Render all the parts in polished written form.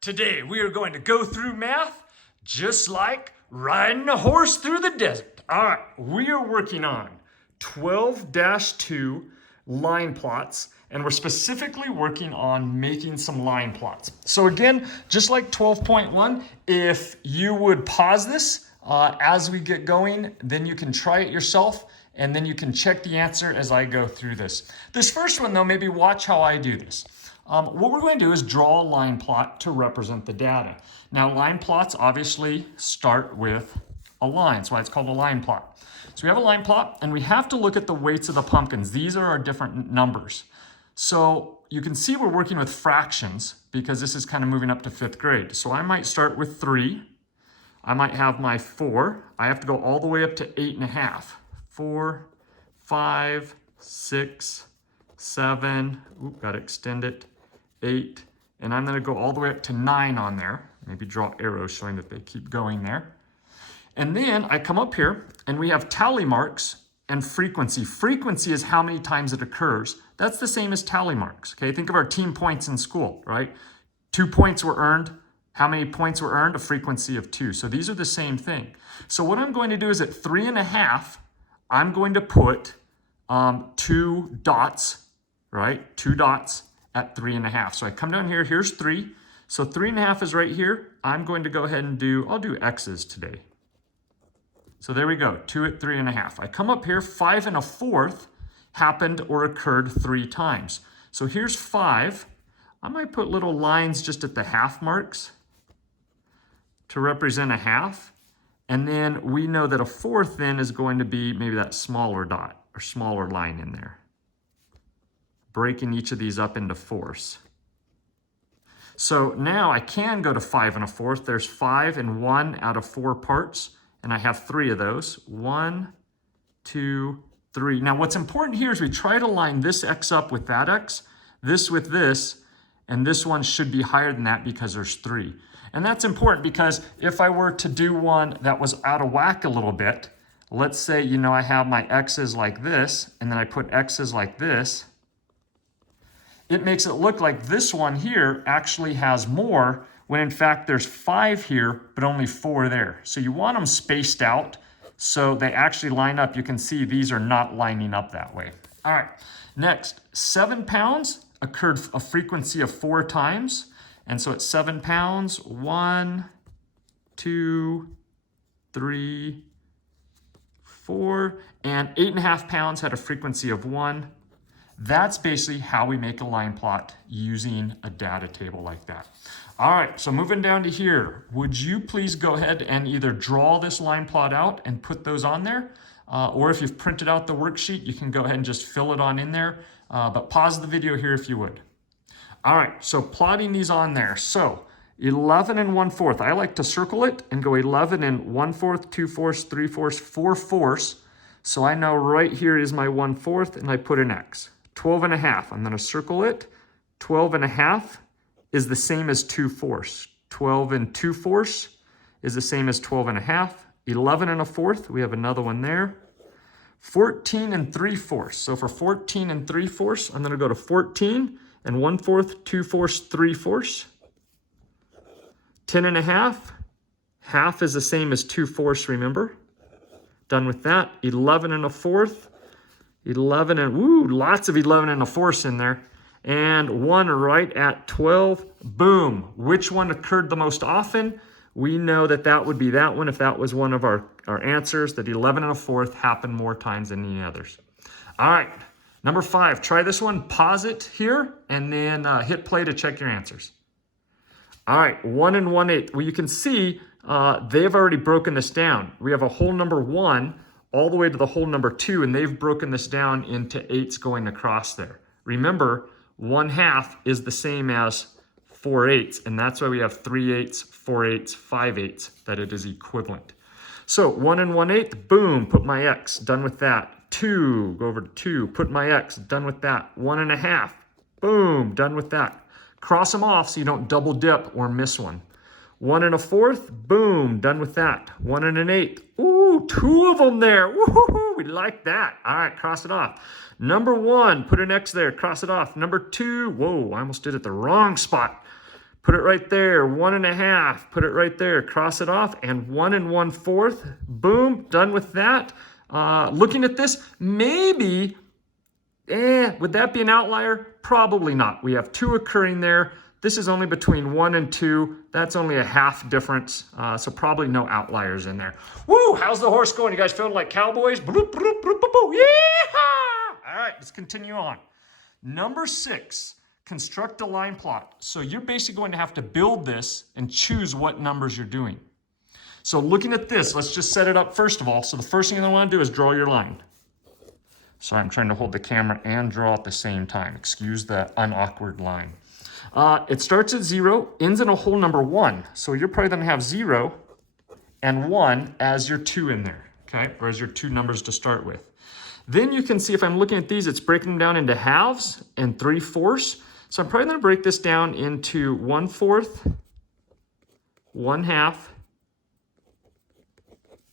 Today we are going to go through math just like riding a horse through the desert. All right, we are working on 12-2 line plots, and we're specifically working on making some line plots. So again, just like 12.1, if you would pause this as we get going, then you can try it yourself, and then you can check the answer as I go through this. This first one though, maybe watch how I do this. What we're going to do is draw a line plot to represent the data. Now, line plots obviously start with a line. That's why it's called a line plot. So we have a line plot, and we have to look at the weights of the pumpkins. These are our different numbers. So you can see we're working with fractions because this is kind of moving up to 5th grade. So I might start with 3. I might have my 4. I have to go all the way up to 8.5. 4, 5, 6, 7. Oop, got to extend it. 8, and I'm going to go all the way up to 9 on there. Maybe draw arrows showing that they keep going there. And then I come up here and we have tally marks and frequency. Frequency is how many times it occurs. That's the same as tally marks. Okay, think of our team points in school, right? 2 points were earned. How many points were earned? A frequency of 2. So these are the same thing. So what I'm going to do is at 3.5, I'm going to put 2 dots, right? 2 dots at 3.5. So I come down here, here's 3. So 3.5 is right here. I'm going to go ahead and I'll do X's today. So there we go, 2 at 3.5. I come up here, 5.25 happened or occurred 3 times. So here's 5. I might put little lines just at the half marks to represent a half. And then we know that a 4th then is going to be maybe that smaller dot or smaller line in there, breaking each of these up into 4ths. So now I can go to 5.25. There's 5 and 1 out of 4 parts, and I have 3 of those. 1, 2, 3. Now what's important here is we try to line this X up with that X, this with this, and this one should be higher than that because there's 3. And that's important because if I were to do one that was out of whack a little bit, let's say, I have my X's like this, and then I put X's like this, it makes it look like this one here actually has more when in fact there's 5 here, but only 4 there. So you want them spaced out so they actually line up. You can see these are not lining up that way. All right, next, 7 pounds occurred a frequency of 4 times. And so at 7 pounds, 1, 2, 3, 4, and 8.5 pounds had a frequency of 1. That's basically how we make a line plot using a data table like that. All right, so moving down to here, would you please go ahead and either draw this line plot out and put those on there, or if you've printed out the worksheet, you can go ahead and just fill it on in there, but pause the video here if you would. All right, so plotting these on there. So 11 1/4, I like to circle it and go 11 1/4, 2/4, 3/4, 4/4. So I know right here is my 1/4 and I put an X. 12.5, I'm gonna circle it. 12.5 is the same as 2/4. 12 2/4 is the same as 12.5. 11 1/4, we have another one there. 14 3/4. So for 14 3/4, I'm gonna go to 14 1/4, 2/4, 3/4. 10.5, half is the same as 2/4, remember? Done with that. 11 1/4. 11 lots of 11 1/4 in there. And 1 right at 12. Boom. Which one occurred the most often? We know that that would be that one if that was one of our answers, that 11 1/4 happened more times than any others. All right, number 5. Try this one. Pause it here and then hit play to check your answers. All right, 1 1/8. Well, you can see they've already broken this down. We have a whole number 1 all the way to the whole number 2, and they've broken this down into 8s going across there. Remember, 1/2 is the same as 4/8, and that's why we have 3/8, 4/8, 5/8, that it is equivalent. So 1 1/8, boom, put my X, done with that. 2, go over to 2, put my X, done with that. 1.5, boom, done with that. Cross them off so you don't double dip or miss one. 1 1/4, boom, done with that. 1 1/8, ooh, 2 of them there. Woo-hoo-hoo. we like that. All right, cross it off. Number 1, put an X there, cross it off. Number 2, whoa, I almost did it the wrong spot. Put it right there, 1.5, put it right there, cross it off, and 1 1/4, boom, done with that. Looking at this, maybe, would that be an outlier? Probably not. We have 2 occurring there. This is only between 1 and 2. That's only a half difference, so probably no outliers in there. Woo, how's the horse going? You guys feeling like cowboys? Bloop, bloop, bloop, bloop, bloop. Yeah! All right, let's continue on. Number 6, construct a line plot. So you're basically going to have to build this and choose what numbers you're doing. So looking at this, let's just set it up first of all. So the first thing I want to do is draw your line. Sorry, I'm trying to hold the camera and draw at the same time. Excuse the unawkward line. It starts at 0, ends in a hole number 1. So you're probably going to have 0 and 1 as your 2 in there, okay? Or as your 2 numbers to start with. Then you can see if I'm looking at these, it's breaking them down into halves and 3/4. So I'm probably going to break this down into 1/4, 1/2,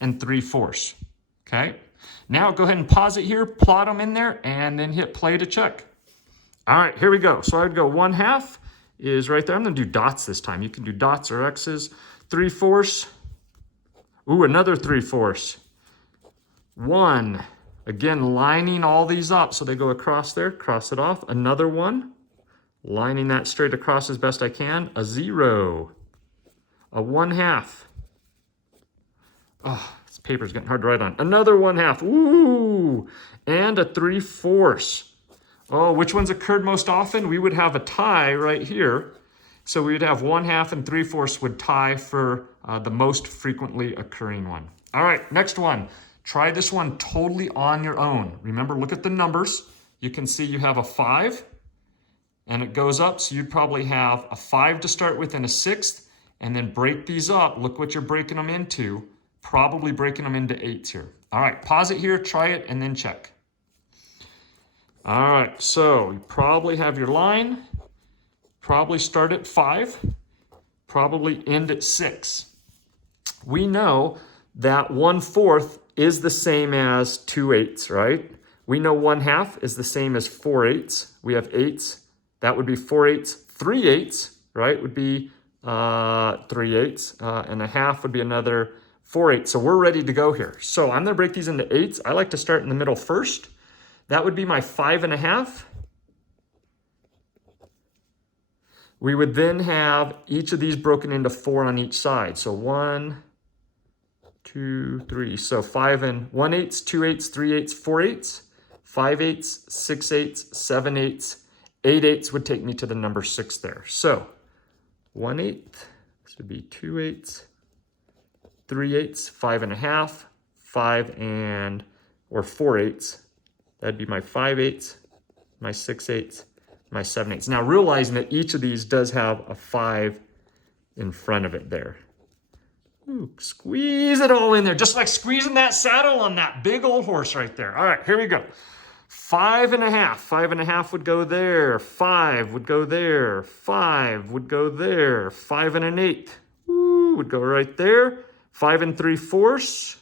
and 3/4, okay? Now go ahead and pause it here, plot them in there, and then hit play to check. All right, here we go. So I would go 1/2 is right there. I'm going to do dots this time. You can do dots or X's. 3/4. Ooh, another 3/4. 1. Again, lining all these up so they go across there. Cross it off. Another 1. Lining that straight across as best I can. A 0. A 1/2. Oh, this paper's getting hard to write on. Another 1/2. Ooh. And a 3/4. Oh, which ones occurred most often? We would have a tie right here. So we would have 1/2 and 3/4 would tie for the most frequently occurring one. All right, next one. Try this one totally on your own. Remember, look at the numbers. You can see you have a 5 and it goes up. So you'd probably have a 5 to start with and a 6th, and then break these up. Look what you're breaking them into. Probably breaking them into 8s here. All right, pause it here, try it, and then check. All right, so you probably have your line, probably start at 5, probably end at 6. We know that 1/4 is the same as 2/8, right? We know 1/2 is the same as 4/8. We have 8s. That would be 4/8. 3/8, right, would be 3/8. And a half would be another 4/8. So we're ready to go here. So I'm going to break these into 8s. I like to start in the middle first. That would be my 5.5. We would then have each of these broken into 4 on each side. So 1, 2, 3. So 5 and 1/8, 2/8, 3/8, 4/8, 5/8, 6/8, 7/8, 8/8 would take me to the number 6 there. So 1/8, this would be 2/8, 3/8, 5.5, 5 and or 4/8. That'd be my 5/8, my 6/8, my 7/8. Now realizing that each of these does have a 5 in front of it there. Ooh, squeeze it all in there, just like squeezing that saddle on that big old horse right there. All right, here we go. 5.5. 5.5 would go there. 5 would go there. 5 would go there. 5 and an 8. Ooh, would go right there. 5 and 3/4.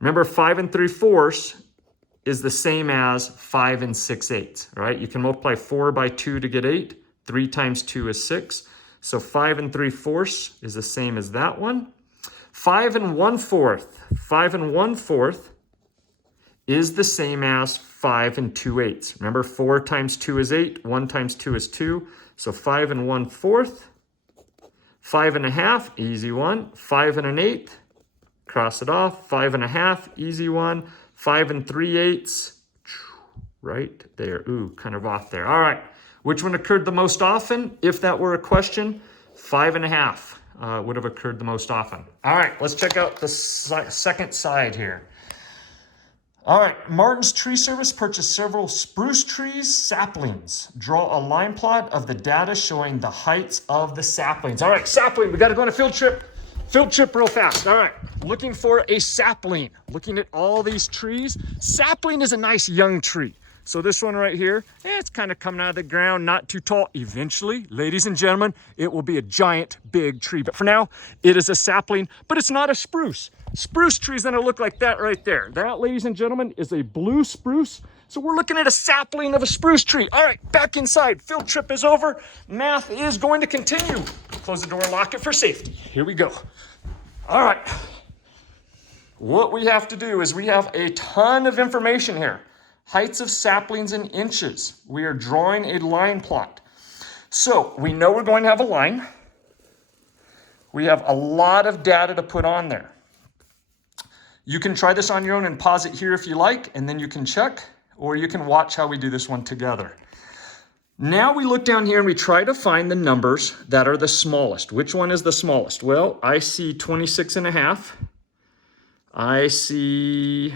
Remember, 5 and 3/4 is the same as 5 and 6/8, right? You can multiply 4 by 2 to get 8. 3 times 2 is 6. So 5 and 3/4 is the same as that one. 5 and 1/4. 5 and 1/4 is the same as 5 and 2/8. Remember, 4 times 2 is 8. 1 times 2 is 2. So 5 and 1/4. 5.5, easy one. 5 and an 8. Cross it off. 5.5, easy one. 5 and 3/8, right there. Ooh, kind of off there. All right, which one occurred the most often? If that were a question, 5.5 would have occurred the most often. All right, let's check out the second side here. All right, Martin's Tree Service purchased several spruce trees, saplings. Draw a line plot of the data showing the heights of the saplings. All right, sapling, we got to go on a field trip. Field trip real fast. All right, looking for a sapling. Looking at all these trees. Sapling is a nice young tree. So this one right here, it's kind of coming out of the ground, not too tall. Eventually, ladies and gentlemen, it will be a giant, big tree. But for now, it is a sapling, but it's not a spruce. Spruce trees gonna look like that right there. That, ladies and gentlemen, is a blue spruce. So we're looking at a sapling of a spruce tree. All right, back inside. Field trip is over. Math is going to continue. Close the door, lock it for safety. Here we go. All right. What we have to do is we have a ton of information here. Heights of saplings in inches. We are drawing a line plot. So we know we're going to have a line. We have a lot of data to put on there. You can try this on your own and pause it here if you like, and then you can check, or you can watch how we do this one together. Now we look down here and we try to find the numbers that are the smallest. Which one is the smallest? Well, I see 26.5. I see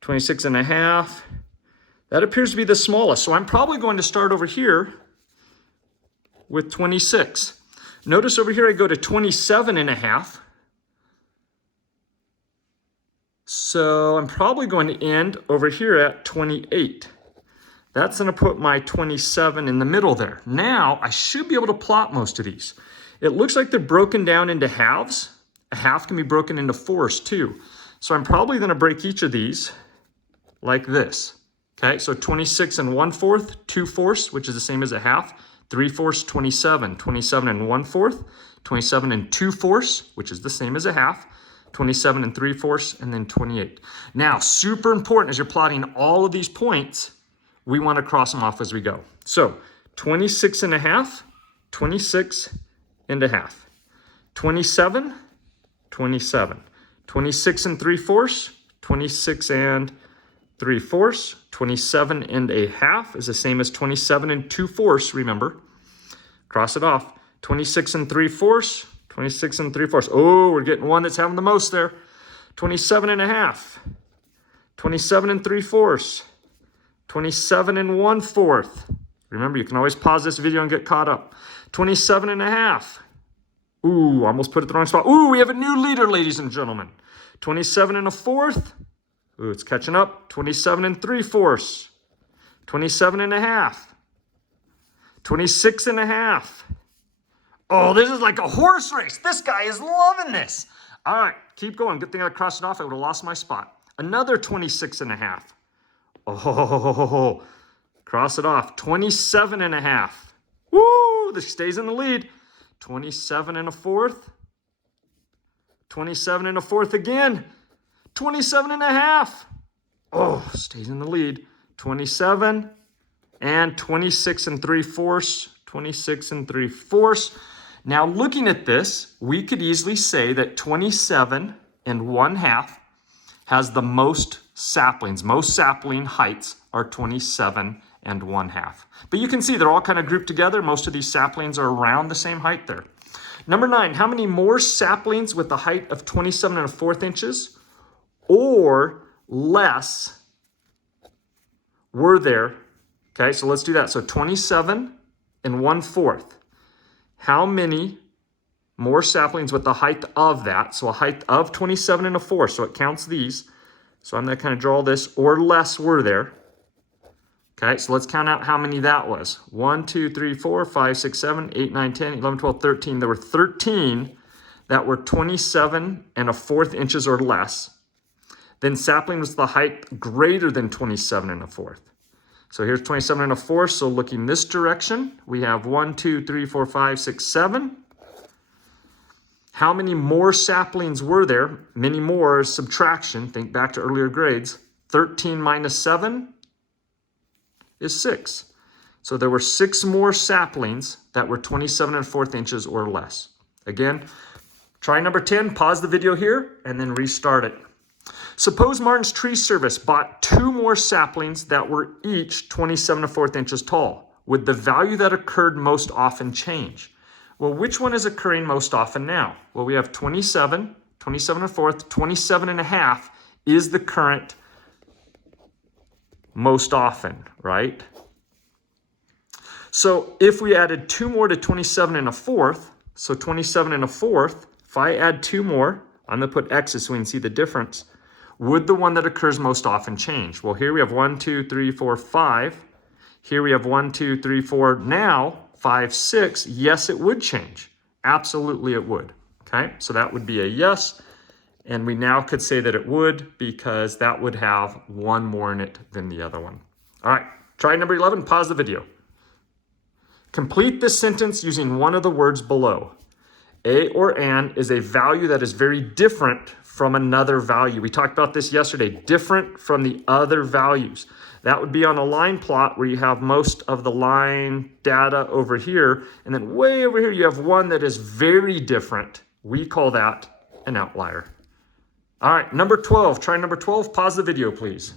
26.5. That appears to be the smallest. So I'm probably going to start over here with 26. Notice over here I go to 27.5. So I'm probably going to end over here at 28. That's going to put my 27 in the middle there. Now I should be able to plot most of these. It looks like they're broken down into halves. A half can be broken into fours too. So I'm probably going to break each of these like this. Okay, so 26 and 1/4, 2/4, which is the same as a half. 3/4, 27. 27 and 1/4, 27 and 2/4, which is the same as a half. 27 and 3/4, and then 28. Now, super important as you're plotting all of these points, we want to cross them off as we go. So 26.5, 26.5, 27, 27, 26 and 3/4, 26 and 3/4, 27.5 is the same as 27 and 2/4, remember. Cross it off. 26 and 3/4, 26 and 3/4. Oh, we're getting one that's having the most there. 27.5, 27 and 3/4, 27 and 1/4. Remember, you can always pause this video and get caught up. 27.5. Ooh, almost put it the wrong spot. Ooh, we have a new leader, ladies and gentlemen. 27 and 1/4. Ooh, it's catching up. 27 and 3/4. 27.5. 26.5. Oh, this is like a horse race. This guy is loving this. All right, keep going. Good thing I crossed it off. I would have lost my spot. Another 26.5. Oh, cross it off. 27.5. Woo, this stays in the lead. 27 and 1/4. 27 and 1/4 again. 27.5. Oh, stays in the lead. 27 and 26 and 3/4. 26 and 3/4. Now looking at this, we could easily say that 27 and 1/2 has the most saplings. Most sapling heights are 27 and 1/2. But you can see they're all kind of grouped together. Most of these saplings are around the same height there. Number 9, how many more saplings with the height of 27 and 1/4 inches or less were there? Okay, so let's do that. So 27 and 1/4. How many more saplings with the height of that? So a height of 27 and 1/4. So it counts these. So I'm going to kind of draw this, or less were there. Okay, so let's count out how many that was. 1, 2, 3, 4, 5, 6, 7, 8, 9, 10, 11, 12, 13. There were 13 that were 27 and 1/4 inches or less. Then sapling was the height greater than 27 and 1/4. So here's 27 and 1/4. So looking this direction, we have 1, 2, 3, 4, 5, 6, 7. How many more saplings were there? Many more is subtraction. Think back to earlier grades. 13 minus 7 is 6. So there were 6 more saplings that were 27 and 1/4 inches or less. Again, try number 10. Pause the video here and then restart it. Suppose Martin's Tree Service bought 2 more saplings that were each 27 and 1/4 inches tall. Would the value that occurred most often change? Well, which one is occurring most often now? Well, we have 27, 27 and 1/4, 27.5 is the current most often, right? So if we added 2 more to 27 and 1/4, so 27 and 1/4, if I add 2 more, I'm gonna put X's so we can see the difference. would the one that occurs most often change? Well, here we have 1, 2, 3, 4, 5. Here we have 1, 2, 3, 4. Now, 5, 6. Yes, it would change. Absolutely it would. Okay, so that would be a yes. And we now could say that it would because that would have one more in it than the other one. All right, try number 11, pause the video. Complete this sentence using one of the words below. A or an is a value that is very different from another value. We talked about this yesterday, different from the other values. That would be on a line plot where you have most of the line data over here, and then way over here you have one that is very different. We call that an outlier. All right, number 12, try number 12, pause the video, please.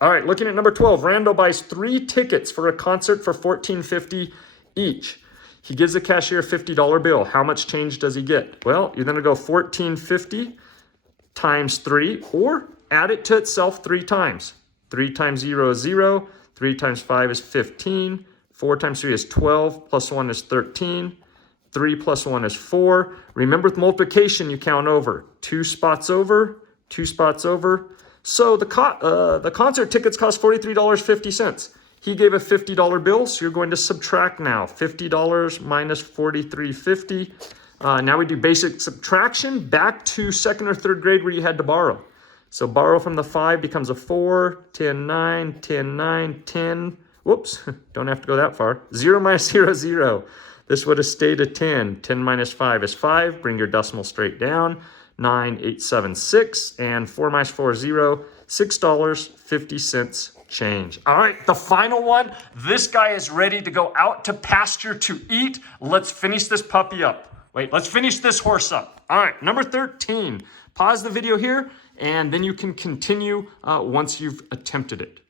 All right, looking at number 12, Randall buys 3 tickets for a concert for $14.50 each. He gives the cashier a $50 bill. How much change does he get? Well, you're gonna go $14.50 times 3, or add it to itself 3 times. 3 times 0 is 0, 3 times 5 is 15, 4 times 3 is 12, plus 1 is 13, 3 plus 1 is 4. Remember with multiplication, you count over. 2 spots over, 2 spots over. So the concert tickets cost $43.50. He gave a $50 bill, so you're going to subtract now. $50 minus $43.50. Now we do basic subtraction back to 2nd or 3rd grade where you had to borrow. So borrow from the 5 becomes a 4, 10, 9, 10, 9, 10. Whoops, don't have to go that far. 0 minus 0, 0. This would have stayed a 10. 10 minus 5 is 5. Bring your decimal straight down. 9,876. And 4 minus 4 is 0. $6.50 change. All right, the final one. This guy is ready to go out to pasture to eat. Let's finish this puppy up. Wait, let's finish this horse up. All right, number 13. Pause the video here, and then you can continue once you've attempted it.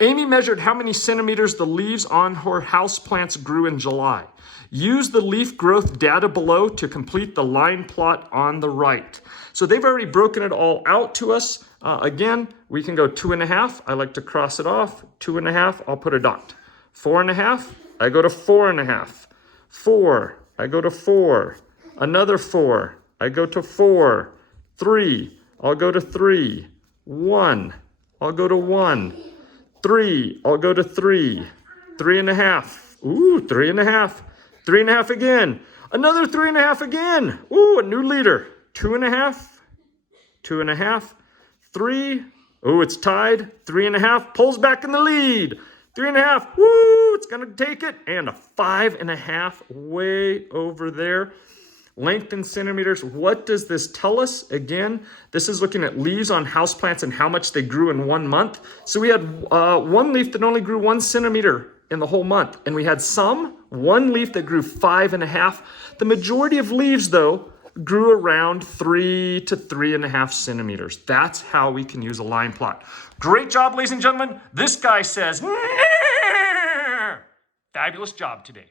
Amy measured how many centimeters the leaves on her houseplants grew in July. Use the leaf growth data below to complete the line plot on the right. So they've already broken it all out to us. Again, we can go 2.5. I like to cross it off. 2.5, I'll put a dot. 4.5, I go to 4.5. 4, I go to 4. Another 4, I go to 4. 3, I'll go to 3. 1, I'll go to 1. 3, I'll go to 3. 3.5, ooh, 3.5. 3.5 again. Another 3.5 again. Ooh, a new leader. 2.5. 2.5. 3. Ooh, it's tied. 3.5. Pulls back in the lead. 3.5. Woo, it's going to take it. And a 5.5 way over there. Length in centimeters. What does this tell us? Again, this is looking at leaves on houseplants and how much they grew in 1 month. So we had one leaf that only grew 1 centimeter in the whole month. And we had one leaf that grew 5.5. The majority of leaves, though, grew around 3 to 3.5 centimeters. That's how we can use a line plot. Great job, ladies and gentlemen. This guy says, fabulous job today.